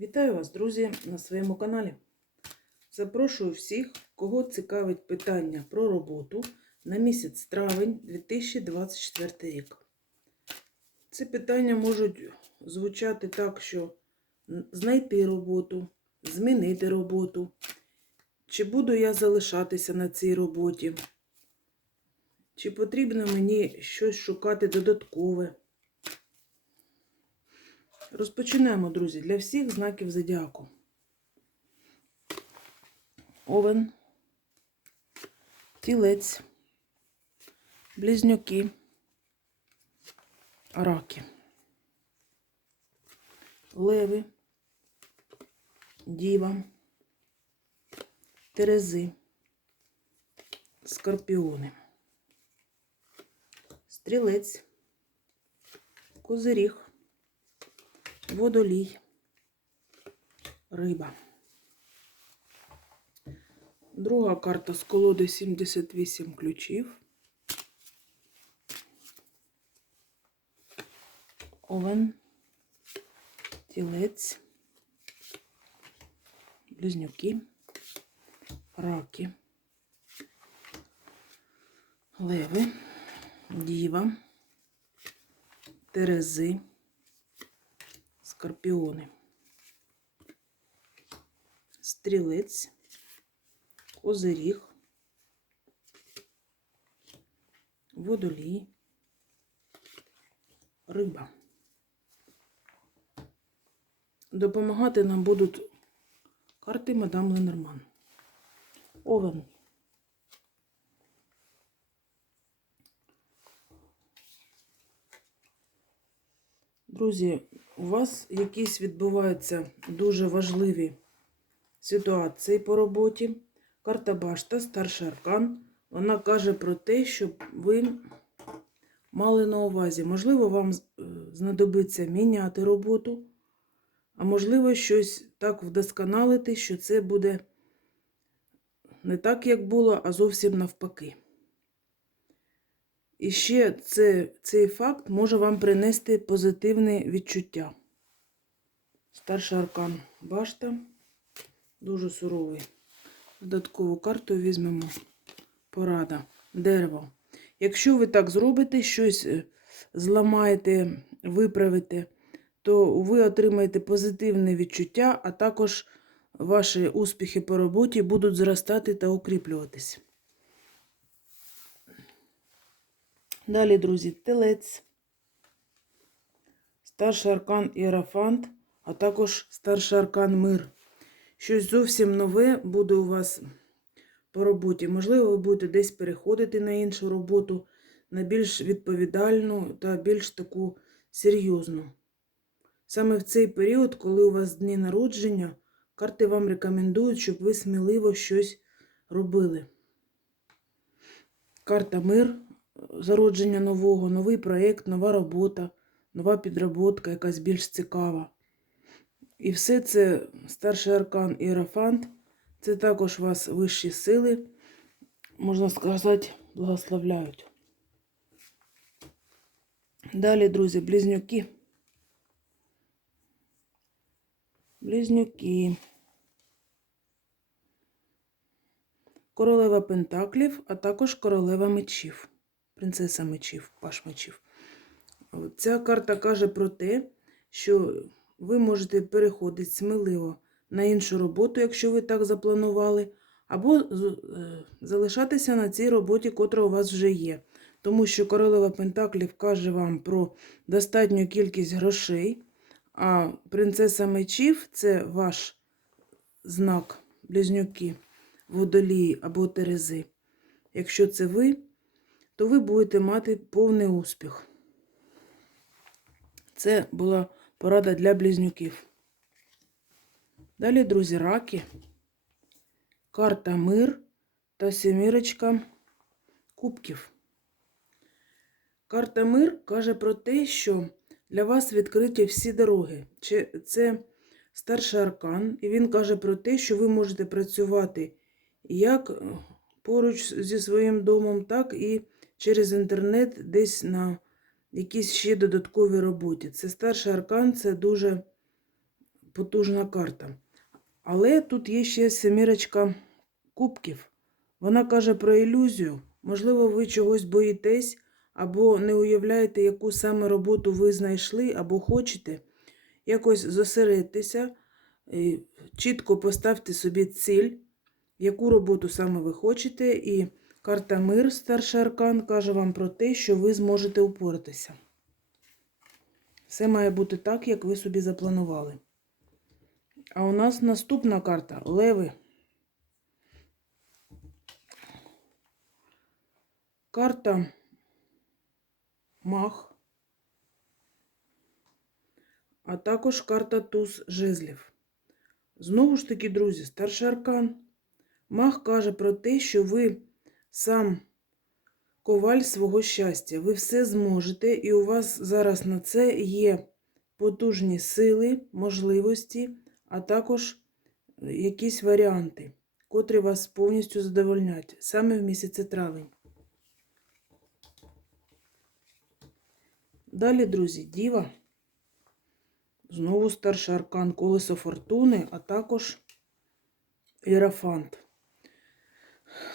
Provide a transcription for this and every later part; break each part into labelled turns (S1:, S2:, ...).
S1: Вітаю вас, друзі, на своєму каналі. Запрошую всіх, кого цікавить питання про роботу на місяць травень 2024 рік. Ці питання можуть звучати так, що знайти роботу, змінити роботу, чи буду я залишатися на цій роботі, чи потрібно мені щось шукати додаткове. Розпочинаємо, друзі, для всіх знаків зодіаку. Овен, тілець, близнюки, раки, леви, діва, терези, скорпіони, стрілець, козиріг, водолій, риба. Друга карта з колоди 78 ключів. Овен, тілець, близнюки, раки, леви, діва, терези, скорпіони, стрілець, козиріг, водолій, риба. Допомагати нам будуть карти мадам Ленорман. Овен. Друзі, у вас якісь відбуваються дуже важливі ситуації по роботі. Карта Башта, старший аркан. Вона каже про те, щоб ви мали на увазі. Можливо, вам е, знадобиться міняти роботу, а можливо, щось так вдосконалити, що це буде не так, як було, а зовсім навпаки. І ще це, цей факт може вам принести позитивне відчуття. Старший аркан Башта дуже суровий. Додаткову карту візьмемо. Порада. Дерево. Якщо ви так зробите, щось е, зламаєте, виправите, то ви отримаєте позитивне відчуття, а також ваші успіхи по роботі будуть зростати та укріплюватись. Далі, друзі, телець, старший аркан Іерафант, а також старший аркан Мир. Щось зовсім нове буде у вас по роботі. Можливо, ви будете десь переходити на іншу роботу, на більш відповідальну та більш таку серйозну. Саме в цей період, коли у вас дні народження, карти вам рекомендують, щоб ви сміливо щось робили. Карта мир, зародження нового, новий проєкт, нова робота, нова підроботка, якась більш цікава. І все це старший аркан Іерафант. Це також вас вищі сили, можна сказати, благословляють. Далі, друзі, близнюки. Близнюки. Королева Пентаклів, а також королева мечів. Принцеса мечів, паш мечів. Ця карта каже про те, що ви можете переходити сміливо на іншу роботу, якщо ви так запланували, або е, залишатися на цій роботі, котра у вас вже є. Тому що королева Пентаклів каже вам про достатню кількість грошей, а принцеса мечів це ваш знак близнюки, водолії або терези. Якщо це ви, то ви будете мати повний успіх. Це була порада для близнюків. Далі, друзі, раки, карта мир та сімірочка кубків. Карта мир каже про те, що для вас відкриті всі дороги. Це старший аркан, і він каже про те, що ви можете працювати як поруч зі своїм домом, так і через інтернет десь на якійсь ще додатковій роботі. Це старший аркан, це дуже потужна карта. Але тут є ще семірочка кубків. Вона каже про ілюзію. Можливо, ви чогось боїтесь, або не уявляєте, яку саме роботу ви знайшли, або хочете. Якось зосередьтеся, і чітко поставте собі ціль, яку роботу саме ви хочете. І карта Мир, старший аркан, каже вам про те, що ви зможете упоратися. Все має бути так, як ви собі запланували. А у нас наступна карта Леви. Карта Мах, а також карта Туз жезлів. Знову ж таки, друзі, старший аркан. Мах каже про те, що ви сам коваль свого щастя. Ви все зможете, і у вас зараз на це є потужні сили, можливості, а також якісь варіанти, котрі вас повністю задовольнять саме в місяці травень. Далі, друзі, Діва. Знову старший аркан Колесо Фортуни, а також Іерафант.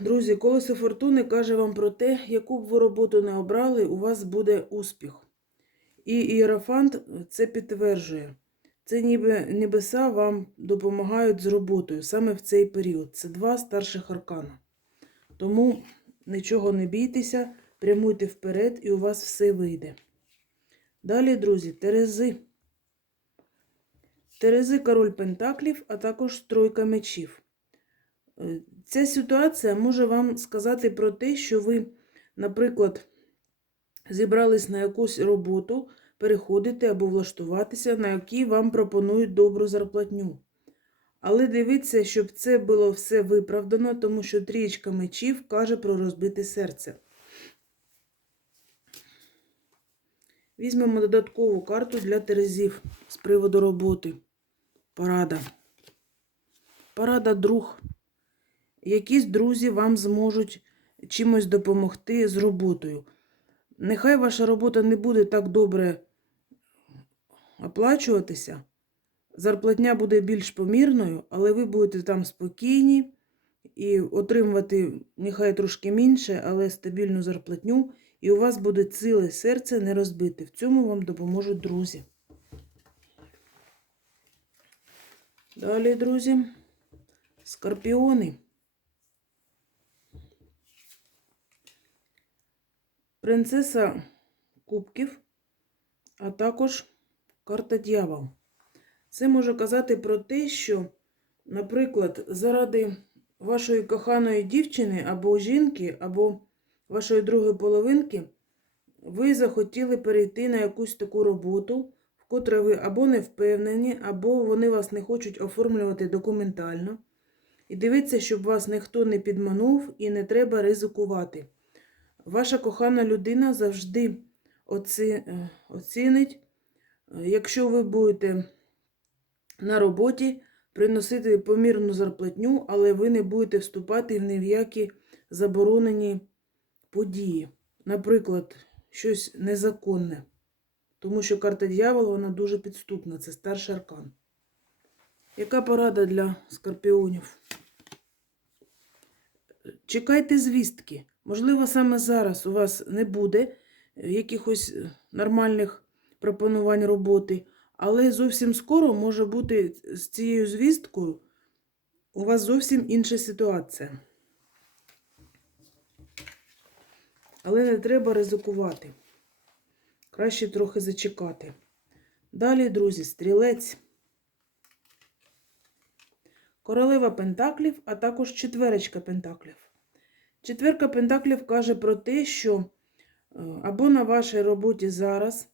S1: Друзі, Колесо Фортуни каже вам про те, яку б ви роботу не обрали, у вас буде успіх. І Іерафант це підтверджує. Це ніби небеса вам допомагають з роботою саме в цей період. Це два старших аркана. Тому нічого не бійтеся, прямуйте вперед, і у вас все вийде. Далі, друзі, Терези. Терези король Пентаклів, а також тройка мечів. Ця ситуація може вам сказати про те, що ви, наприклад, зібрались на якусь роботу, переходите або влаштуватися, на якій вам пропонують добру зарплатню. Але дивіться, щоб це було все виправдано, тому що трієчка мечів каже про розбите серце. Візьмемо додаткову карту для терезів з приводу роботи. Порада. Порада друг. Якісь друзі вам зможуть чимось допомогти з роботою. Нехай ваша робота не буде так добре оплачуватися. Зарплатня буде більш помірною, але ви будете там спокійні і отримувати нехай трошки менше, але стабільну зарплатню. І у вас буде ціле серце не розбите. В цьому вам допоможуть друзі. Далі, друзі, скорпіони. Принцеса кубків, а також карта дьявол. Це може казати про те, що, наприклад, заради вашої коханої дівчини або жінки, або вашої другої половинки, ви захотіли перейти на якусь таку роботу, в котрій ви або не впевнені, або вони вас не хочуть оформлювати документально. І дивіться, щоб вас ніхто не підманув і не треба ризикувати. Ваша кохана людина завжди оці... е, оцінить, е, якщо ви будете на роботі приносити помірну зарплатню, але ви не будете вступати в ні в які заборонені події. Наприклад, щось незаконне. Тому що карта дьявола вона дуже підступна, це старший аркан. Яка порада для скорпіонів? Чекайте звістки. Можливо, саме зараз у вас не буде якихось нормальних пропонувань роботи, але зовсім скоро може бути з цією звісткою у вас зовсім інша ситуація. Але не треба ризикувати. Краще трохи зачекати. Далі, друзі, стрілець. Королева Пентаклів, а також четверочка Пентаклів. Четверка Пентаклів каже про те, що е, або на вашій роботі зараз,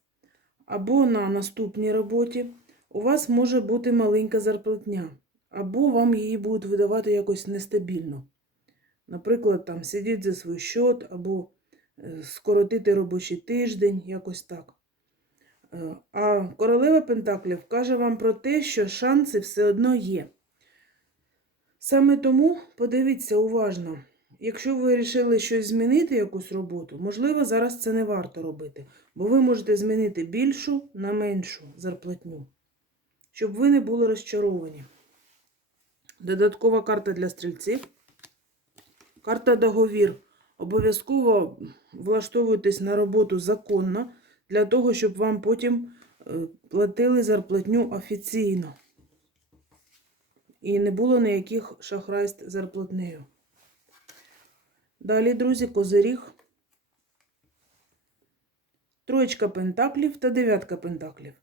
S1: або на наступній роботі у вас може бути маленька зарплатня, або вам її будуть видавати якось нестабільно. Наприклад, там сидіть за свій счет, або е, скоротити робочий тиждень, якось так. Е, А королева Пентаклів каже вам про те, що шанси все одно є. Саме тому подивіться уважно. Якщо ви вирішили щось змінити, якусь роботу, можливо, зараз це не варто робити, бо ви можете змінити більшу на меншу зарплатню, щоб ви не були розчаровані. Додаткова карта для стрільців. Карта договір. Обов'язково влаштовуйтесь на роботу законно, для того, щоб вам потім е, платили зарплатню офіційно. І не було ніяких шахрайств зарплатнею. Далі, друзі, козиріг. Троєчка пентаклів та дев'ятка пентаклів.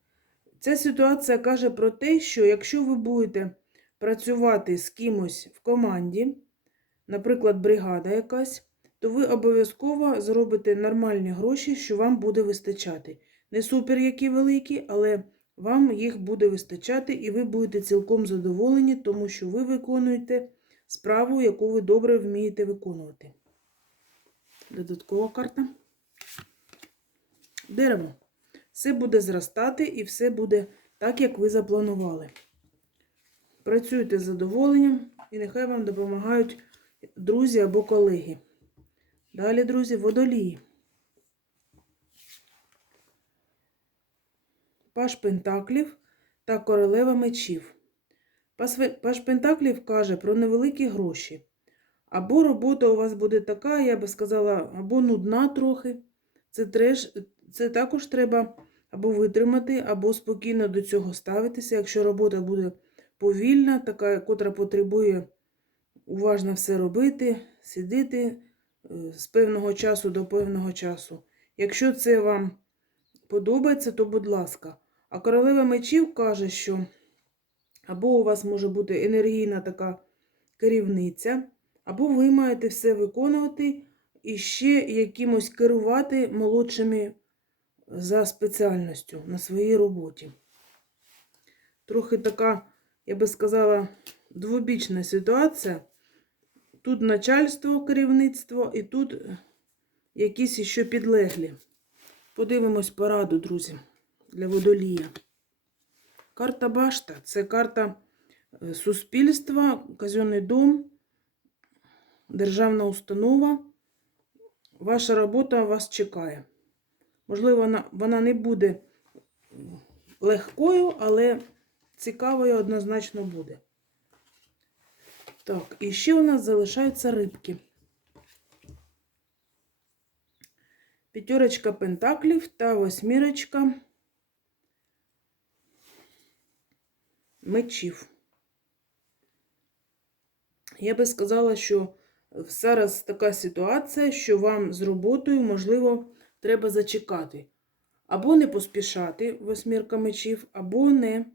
S1: Ця ситуація каже про те, що якщо ви будете працювати з кимось в команді, наприклад, бригада якась, то ви обов'язково зробите нормальні гроші, що вам буде вистачати. Не супер які великі, але вам їх буде вистачати, і ви будете цілком задоволені, тому що ви виконуєте справу, яку ви добре вмієте виконувати. Додаткова карта. Дерево. Все буде зростати і все буде так, як ви запланували. Працюйте з задоволенням і нехай вам допомагають друзі або колеги. Далі, друзі, водолії. Паш Пентаклів та королева мечів. Паш Пентаклів каже про невеликі гроші. Або робота у вас буде така, я би сказала, або нудна трохи. Це, треш, це також треба або витримати, або спокійно до цього ставитися. Якщо робота буде повільна, така, котра потребує уважно все робити, сидіти е, з певного часу до певного часу. Якщо це вам подобається, то будь ласка. А королева мечів каже, що або у вас може бути енергійна така керівниця, або ви маєте все виконувати і ще якимось керувати молодшими за спеціальністю на своїй роботі. Трохи така, я би сказала, двобічна ситуація. Тут начальство, керівництво, і тут якісь ще підлеглі. Подивимось пораду, друзі, для водолія. Карта Башта це карта е, суспільства, казенний дом, державна установа. Ваша робота вас чекає. Можливо, вона, вона не буде легкою, але цікавою однозначно буде. Так, і ще у нас залишаються рибки. П'ятерочка пентаклів та восьмірочка мечів. Я би сказала, що зараз така ситуація, що вам з роботою, можливо, треба зачекати. Або не поспішати восьмірка мечів, або не,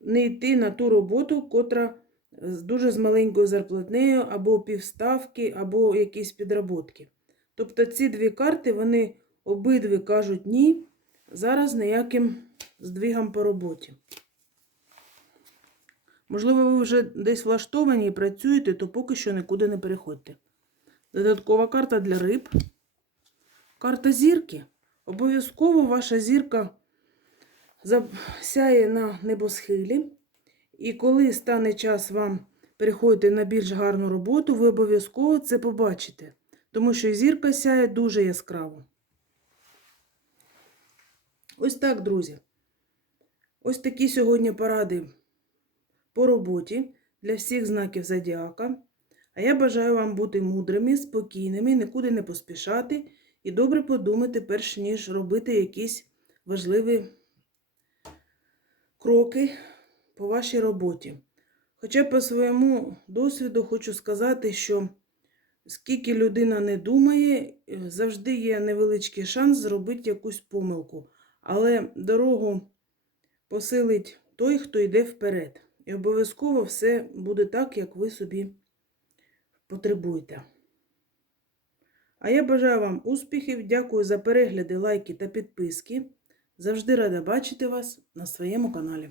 S1: не йти на ту роботу, котра дуже з маленькою зарплатнею, або півставки, або якісь підроботки. Тобто ці дві карти, вони обидві кажуть ні, зараз ніяким здвигам по роботі. Можливо, ви вже десь влаштовані і працюєте, то поки що нікуди не переходьте. Додаткова карта для риб. Карта зірки. Обов'язково ваша зірка сяє на небосхилі. І коли стане час вам переходити на більш гарну роботу, ви обов'язково це побачите. Тому що зірка сяє дуже яскраво. Ось так, друзі. Ось такі сьогодні поради по роботі для всіх знаків зодіака. А я бажаю вам бути мудрими, спокійними, нікуди не поспішати і добре подумати, перш ніж робити якісь важливі кроки по вашій роботі. Хоча по своєму досвіду хочу сказати, що скільки людина не думає, завжди є невеличкий шанс зробити якусь помилку. Але дорогу посилить той, хто йде вперед. І обов'язково все буде так, як ви собі потребуєте. А я бажаю вам успіхів, дякую за перегляди, лайки та підписки. Завжди рада бачити вас на своєму каналі.